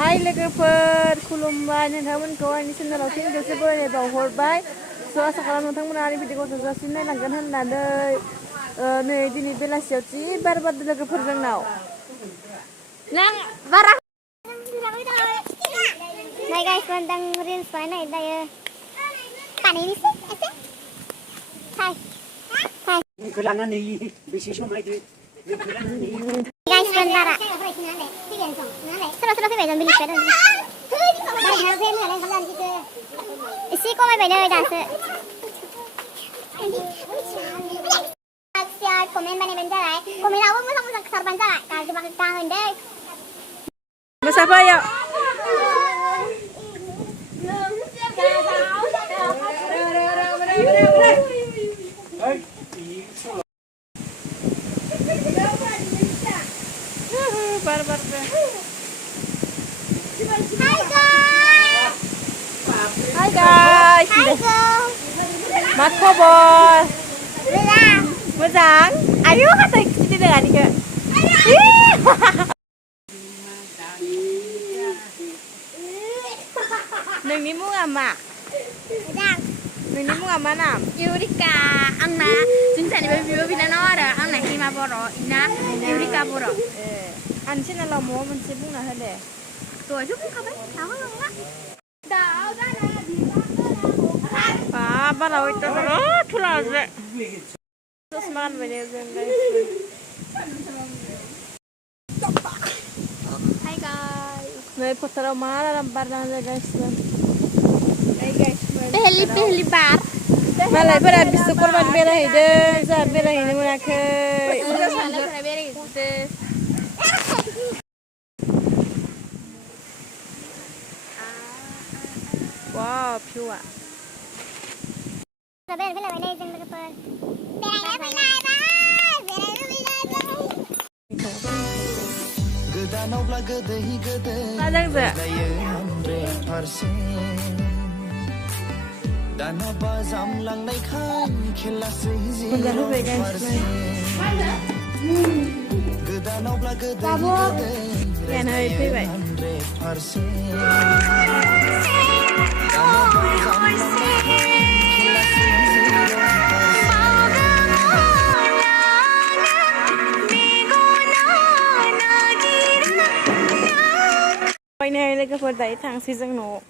Hai लोगोफोर खुलुमबाय नोंथांमोनखौ आंनि चेनेलाव फिन खेबसे बरायनाय बावहरबाय स' आसा खालाम नोंथांमोना आंनि भिडिअखौ जोबजासिम नायलांगोन होननानै नै दिनै बेलासियाव जि बार बारदों लोगोफोर जोंनाव नों बारा Hai guys, mandang reels mana dayo. Kanin sih, ese. Hai. Hai. Kelangan ni bisi somai tu. Guys, bandara. Terus beda beli sepeda. Isi kok mai beda dah se. Share komen mana bandara. Komen awak musang kesar bandara. Kalau bakal tahan deh. Masapa ya bar-bar deh. Hai guys. Hai guys. Mat kabar? Belang. Mojang. Ayo kata kita dengan ni ke. Neng ni mu ama. Belang. Neng ni mu ama nam. Eureka, ang na, sinsa ni baby pinanora, ang na hima boro, ina, Eureka boro. Anh xin là mua mình xin muốn là hết để. Tuổi chút không biết, tao không á. À, bắt đầu tôi nó thu là gì? Tôi smart về đây rồi guys. Hi guys. Này phụ trợ mà là làm bar là guys. Hey guys. Pehli bar. Mà lại bây giờ bị sốt con bê này đấy, giờ bê này nó là cái. Sudah salah saya beri gitu. Wow, pure. Bela bela bela jeng berkepan. Bela bela bela bela bela. Ada nggak? Udah lupa guys. Kamu? Ya naik tiba. Này là cái phần đấy thằng xây dựng nổ